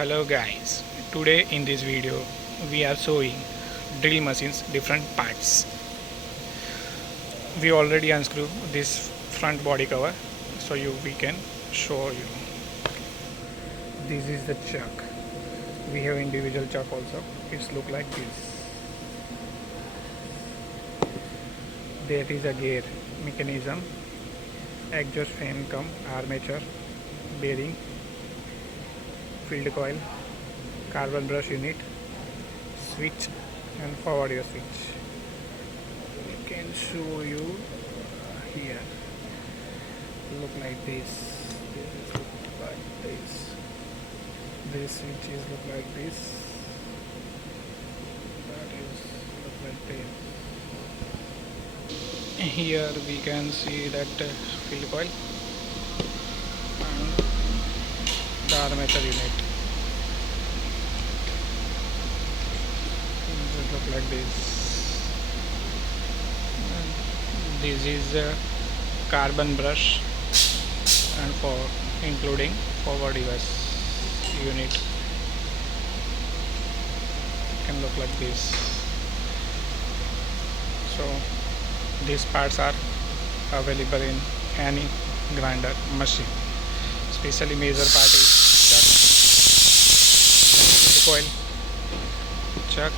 Hello guys, today in this video we are showing drill machines different parts. We already unscrew this front body cover so we can show you. This is the chuck. We have individual chuck also. It's look like this. There is a gear mechanism, exhaust fan cum armature, bearing, field coil, carbon brush unit, switch and forward your switch. We can show you here. Look like this. This is look like this. This switch is look like this. That is look like this. Here we can see that field coil and the armature unit. It look like this. And this is a carbon brush and for including forward device unit. Can look like this. So these parts are available in any grinder machine. Specially major part is chuck,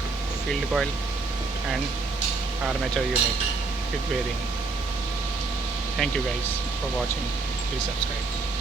field coil and armature unit with bearing. Thank you guys for watching. Please subscribe.